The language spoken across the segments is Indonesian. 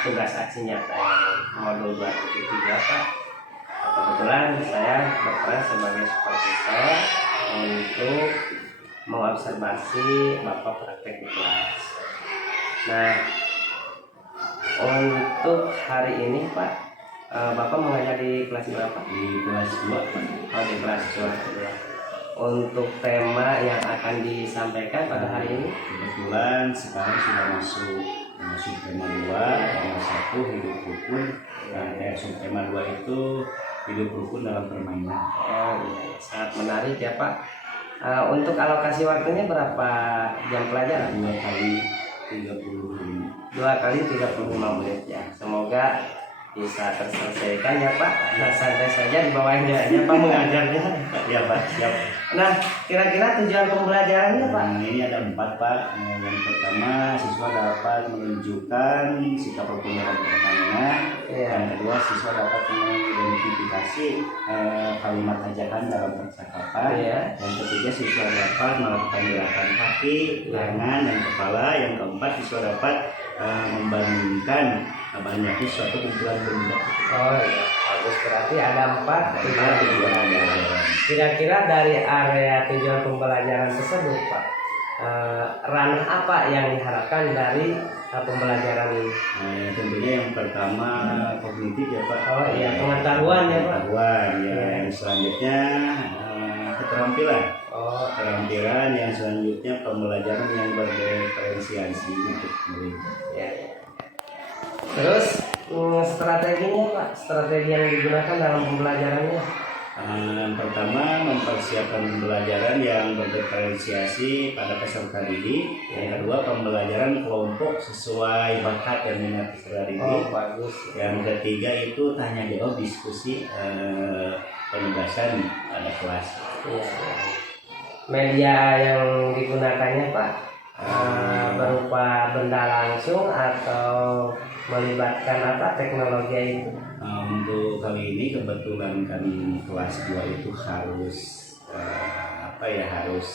tugas aksi nyata modul 2.3 Pak. Kebetulan saya berperan sebagai supervisor untuk mengobservasi Bapak praktek di kelas. Nah, untuk hari ini Pak, Bapak mengajar di kelas berapa? Di kelas 2 Pak. Oh, di kelas 2. Untuk tema yang akan disampaikan pada hari ini, kebetulan sekarang sudah masuk tema 2, tema 1 hidup rukun, dan tema 2 itu hidup rukun dalam permainan. Oh iya, sangat menarik ya Pak. Untuk alokasi waktunya berapa jam pelajaran? 2 kali 35. 2 kali 35 menit ya. Semoga bisa terselesaikan ya Pak. Nah, santai saja dibawain aja Pak mengajarnya. Ya Pak, siap. Nah, kira-kira tujuan pembelajarannya Pak? Ini ada 4 Pak. Yang pertama, siswa dapat menunjukkan sikap rukun dalam permainan. Iya. Yang kedua, siswa dapat mengidentifikasi kalimat ajakan dalam percakapan. Iya. Yang ketiga, siswa dapat melakukan gerakan kaki, tangan, dan kepala. Yang keempat, siswa dapat membandingkan banyaknya suatu kumpulan benda. Oh iya, bagus. Berarti ada 4 tujuan pembelajaran. Pembelajaran. Kira-kira dari area tujuan pembelajaran tersebut Pak, ranah apa yang diharapkan dari pembelajaran ini? Tentunya yang pertama kognitif ya Pak. Oh iya, pengetahuan ya Pak. Pengetahuan ya. Iya. Yang selanjutnya keterampilan. Oh Keterampilan yang selanjutnya pembelajaran yang berdiferensiasi untuk murid. ya. Terus strateginya Pak, strategi yang digunakan dalam pembelajarannya? Yang pertama, mempersiapkan pembelajaran yang berdiferensiasi pada peserta didik. Yang kedua, pembelajaran kelompok sesuai bakat dan minat peserta didik. Oh bagus. Yang ketiga itu tanya jawab diskusi penugasan pada kelas. Iya. Media yang digunakannya Pak berupa benda langsung atau melibatkan apa teknologi itu? Untuk kali ini kebetulan kami kelas 2 itu harus harus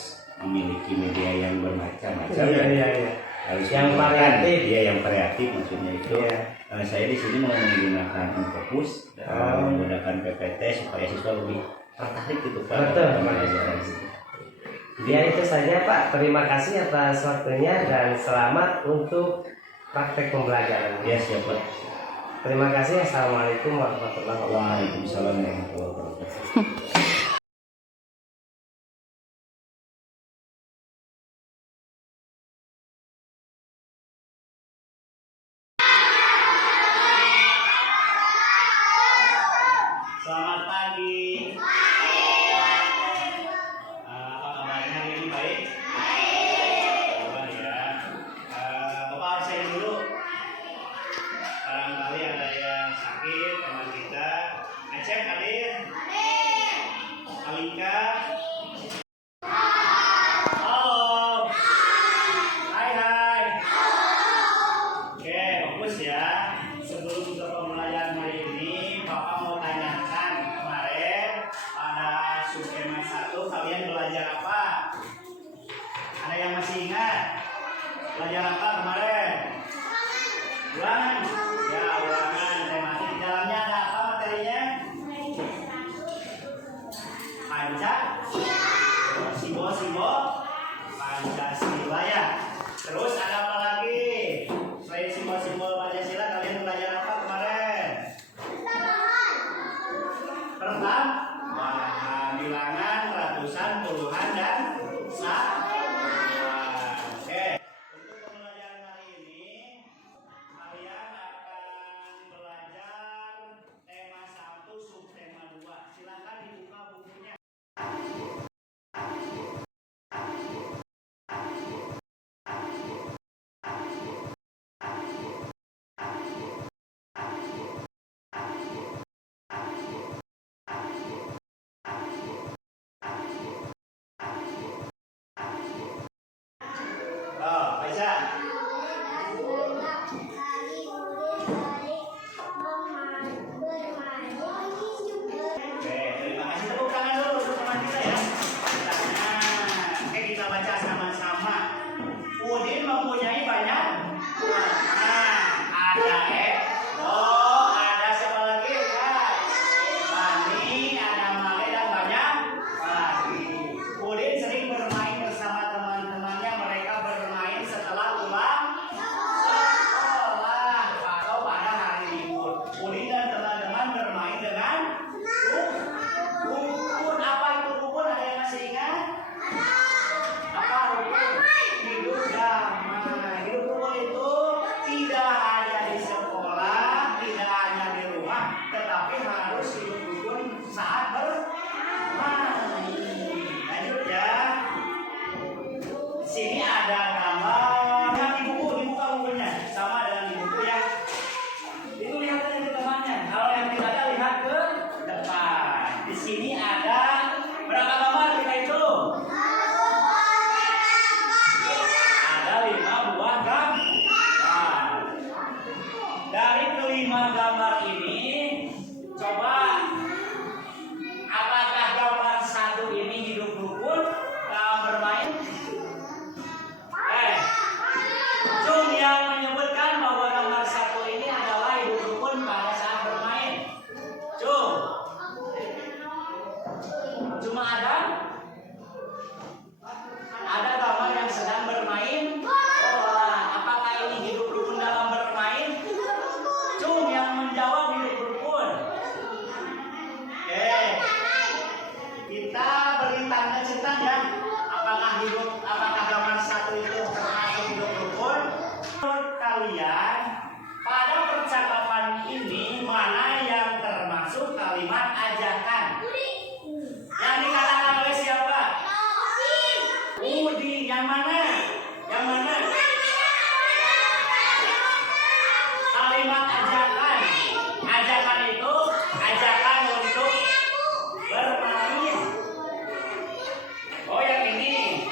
memiliki media yang bermacam-macam. Iya. Harus Yang menggunakan- variatif. Iya, yang variatif maksudnya itu. Iya. Saya di sini mau menggunakan fokus, menggunakan PPT supaya siswa lebih tertarik gitu Pak. Betul. Pembelajaran itu. Ya itu saja Pak. Terima kasih atas waktunya dan selamat untuk praktek pembelajaran. Ya siapa? Terima kasih. Assalamualaikum warahmatullahi wabarakatuh. Waalaikumsalam warahmatullahi wabarakatuh. Selamat pagi. Apa kabarnya hari ini baik? Baik ya. Bapak harus saya dulu. Barangkali ada yang sakit teman kita. Acep hadir. Alika. Halo. Hai. Oke, fokus ya. Sebelum ke pembelajaran hari ini, Bapak mau tanyakan kemarin pada subtema 1 kalian belajar apa? Ada yang masih ingat? Belajar apa kemarin? Ulangan. Ya, ulangan tematik. Di dalamnya ada apa materinya? Simbol Pancasila ya. Terus ada apa lagi? Selain simbol-simbol Pancasila, kalian belajar apa kemarin? Pertama, bilangan, ratusan, puluhan, dan satuan. Oke. Untuk pembelajaran hari ini, kalian kalian pada percakapan ini mana yang termasuk kalimat ajakan? Yang dikatakan oleh siapa? Udin. Yang mana? Yang mana? Kalimat ajakan. Ajakan itu ajakan untuk bermain. Oh, yang ini.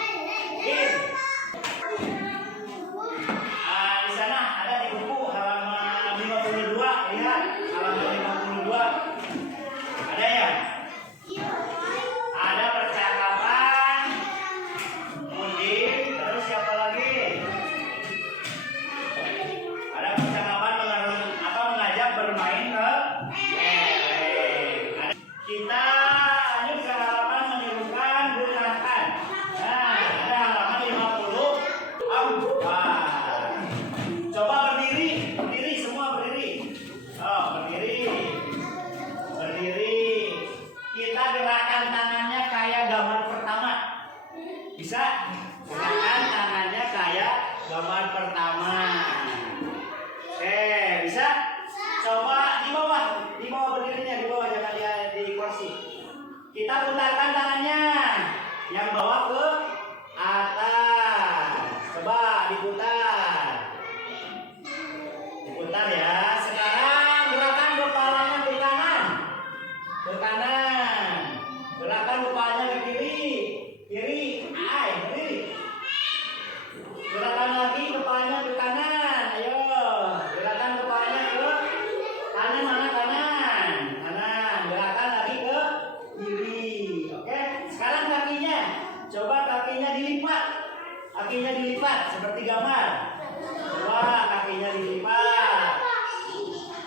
Di sana ada di buku halaman 52. Lihat halaman 52. Ada ya? Ada percakapan Udin, terus siapa lagi? Ada percakapan mengajak bermain ke kita lanjut ke halaman menirukan gerakan. Nah, ada halaman 54. Coba berdiri semua berdiri. Oh, berdiri. Kita gerakan tangannya kayak gambar pertama. Bisa? Gerakan tangannya kayak gambar pertama. Bisa? Coba di bawah berdirinya, di bawah, jangan di kursi. Kita putarkan tangannya, yang bawah ke atas. Coba diputar ya. Sekarang gerakan kepalanya ke kanan, gerakan kepalanya ke kiri, gerakan lagi kepalanya ke kanan. Ayo, gerakan kepalanya ke kanan, mana kanan, gerakan lagi ke kiri. Oke, sekarang kakinya, coba kakinya dilipat seperti gambar. Coba kakinya dilipat.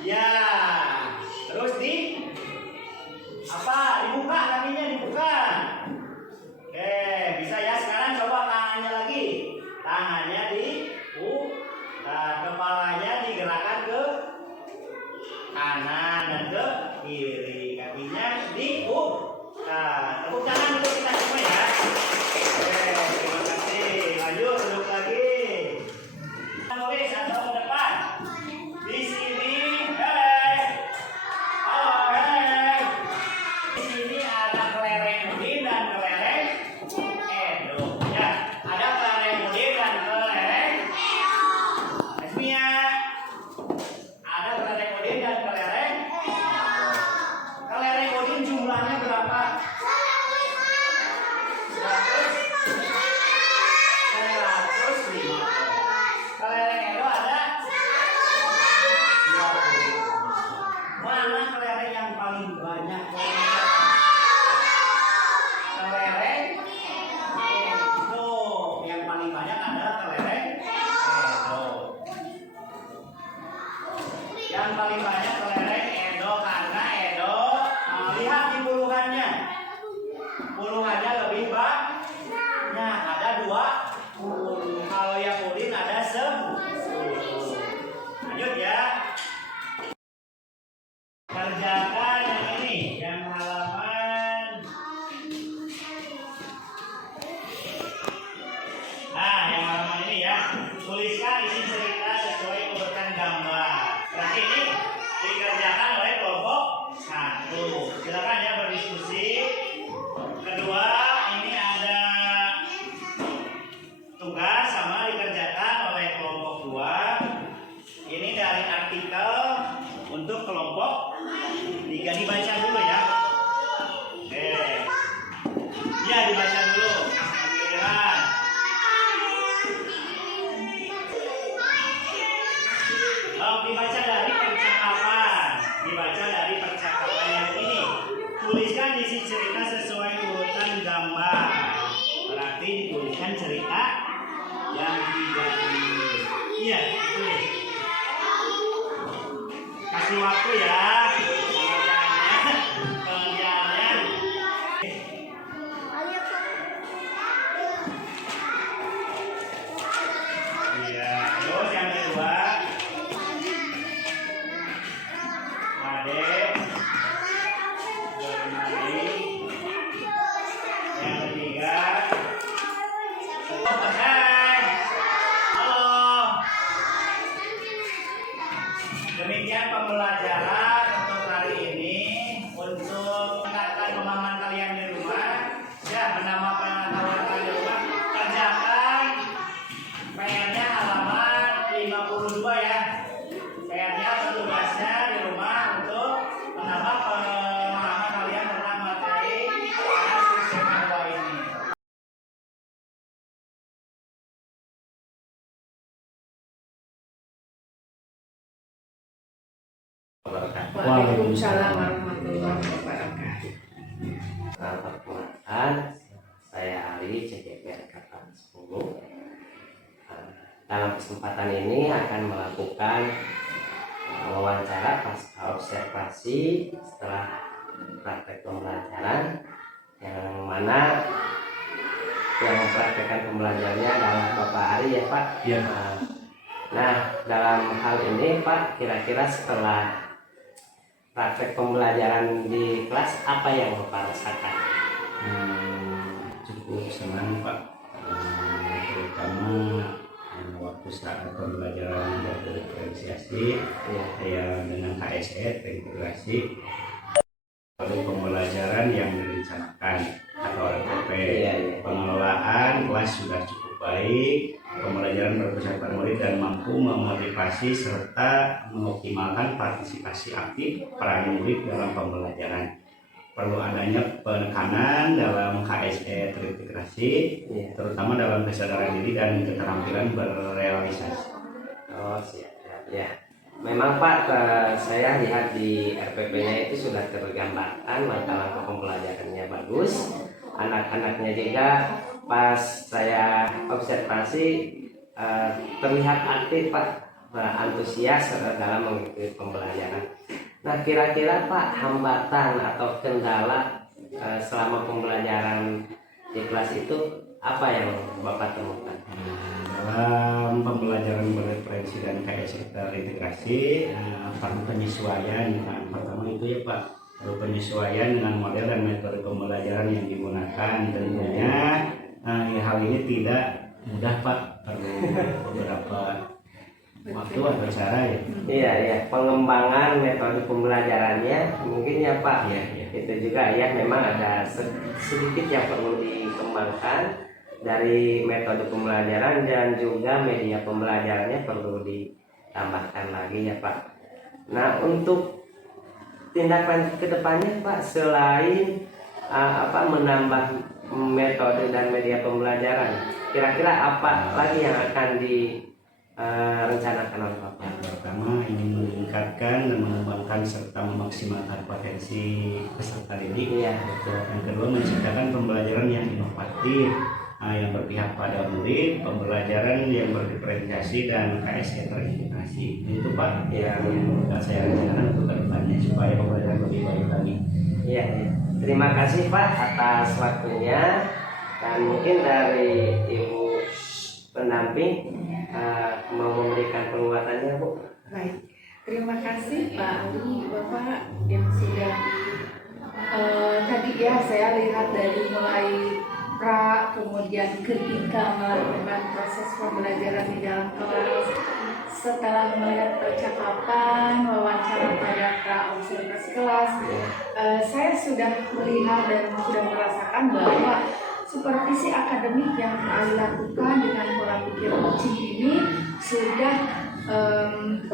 Ya, terus dibuka kakinya, dibuka. Oke, bisa ya. Sekarang coba tangannya dibuka, kepalanya digerakkan ke kanan dan ke kiri, kakinya dibuka. Tepuk tangan untuk kita semua ya. Oke, terima kasih. Lanjut, duduk lagi. Tulis atau ke depan. Di sini, di sini ada kelereng Udin dan kelereng Edo. Ya, ada kelereng Udin dan kelereng Esmia. Ada kelereng Udin dan kelereng Edo. Kelereng Udin jumlahnya berapa? 150. Kelereng Edo ada 20. Mana kelereng yang paling banyak? Kelereng Edo. Yang paling banyak adalah kelereng Edo. Yang paling banyak kelereng Edo karena Edo, lihat di puluhannya. Puluhannya lebih banyak, ada 20. Kalau yang Udin ada 10. Lanjut ya. Kerjakan yang ini, yang halaman. Nah, yang halaman ini ya. Tuliskan isi cerita sesuai urutan gambar. Berarti ini dikerjakan oleh kelompok 1. Silakan ya berdiskusi. Kedua, ini ada tugas sama dikerjakan oleh kelompok 2. Ini dari artikel untuk kelompok 3, dibaca dulu ya. Ya, dibaca dulu. Giliran. Dibaca dari percakapan yang ini. Tuliskan isi cerita sesuai urutan gambar. Berarti dituliskan cerita yang diganti. Iya, tulis. Kasih waktu ya. Pengerjaannya. Iya, terus yang kedua. Adek. Yang ketiga. Halo. Demikian pembelajaran untuk hari ini untuk meningkatkan pemahaman kalian di rumah, ya menambah pengetahuan kalian di rumah. Kerjakan PR-nya halaman 52 ya. PR-nya atau tugasnya di rumah untuk menambah pemahaman kalian tentang materi SMA 2 ini. Waalaikumsalam warahmatullahi wabarakatuh. Selamat perkenalkan, saya Ali CJP Angkatan 10. Dalam kesempatan ini akan melakukan wawancara pasca observasi setelah praktek pembelajaran, yang mana yang mempraktekkan pembelajarannya adalah Bapak Ari ya Pak. Ya. Nah, dalam hal ini Pak, kira-kira setelah praktek pembelajaran di kelas apa yang Bapak rasakan? Cukup senang Pak, terutama waktu saat pembelajaran berdiferensiasi ya dengan KSE terintegrasi, lalu pembelajaran yang direncanakan atau RPP, pengelolaan kelas sudah cukup baik, pembelajaran berpeserta murid dan mampu memotivasi serta mengoptimalkan partisipasi aktif peran murid dalam pembelajaran. Perlu adanya penekanan dalam KSE terintegrasi, terutama dalam kesadaran diri dan keterampilan berrealisasi. Oh siap ya. Memang Pak, saya lihat di RPP-nya itu sudah tergambarkan langkah-langkah pembelajarannya bagus. Anak-anaknya juga pas saya observasi terlihat aktif Pak, antusias dalam mengikuti pembelajaran. Nah, kira-kira Pak, hambatan atau kendala selama pembelajaran di kelas itu apa yang Bapak temukan? Dalam pembelajaran berreferensi dan KSE terintegrasi, perlu penyesuaian. Pertama itu ya Pak, perlu penyesuaian dengan model dan metode pembelajaran yang digunakan. Tentunya hal ini tidak mudah Pak, perlu beberapa waktu atau cara ya. Iya, pengembangan metode pembelajarannya mungkin ya Pak. Itu juga ya, memang ada sedikit yang perlu dikembangkan dari metode pembelajaran, dan juga media pembelajarannya perlu ditambahkan lagi ya Pak. Nah, untuk tindak lanjut ke depannya Pak, selain menambah metode dan media pembelajaran, kira-kira apa lagi yang akan direncanakan oleh Bapak? Pertama, ingin meningkatkan dan mengembangkan serta memaksimalkan potensi peserta didik. Iya, betul. Yang kedua, menciptakan pembelajaran yang inovatif, yang berpihak pada murid, pembelajaran yang berdiferensiasi dan KSE terintegrasi. Itu Pak, Iya. yang saya rencanakan untuk kedepannya supaya pembelajaran lebih baik lagi. Iya. Terima kasih Pak atas waktunya, dan mungkin dari Ibu pendamping mau memberikan penguatannya Bu. Baik, terima kasih Pak Ali, Bapak yang sudah tadi ya saya lihat dari mulai pra, kemudian ketika melakukan proses pembelajaran di dalam kelas, setelah melihat percakapan, wawancara pada pra observasi kelas, saya sudah melihat dan sudah merasakan bahwa supervisi akademik yang dilakukan dengan pola pikir coaching ini sudah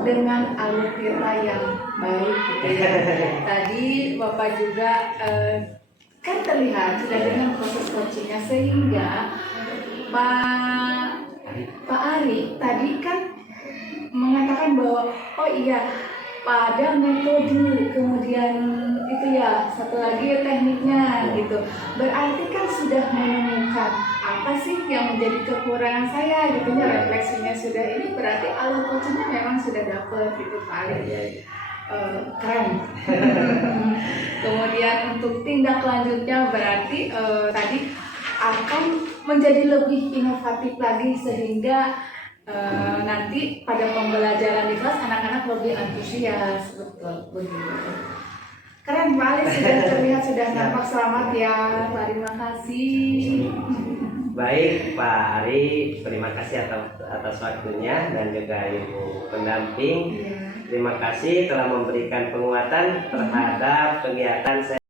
dengan alur pita yang baik gitu ya. Tadi Bapak juga kan terlihat sudah dengan proses coachingnya, sehingga Pak Ari tadi kan mengatakan bahwa oh iya pada metode, kemudian itu ya satu lagi tekniknya gitu. Berarti kan sudah menemukan apa sih yang menjadi kekurangan saya gitu ya, refleksinya sudah ini, berarti alur coachingnya memang sudah dapet gitu Pak Ari. Keren. Kemudian untuk tindak lanjutnya berarti tadi akan menjadi lebih inovatif lagi, sehingga nanti pada pembelajaran di kelas anak-anak lebih antusias. Betul begitu. Keren Pak Ali, sudah terlihat sudah nampak. Selamat ya, terima kasih. Baik Pak Ari, terima kasih atas waktunya dan juga Ibu pendamping. Iya. Terima kasih telah memberikan penguatan terhadap kegiatan saya.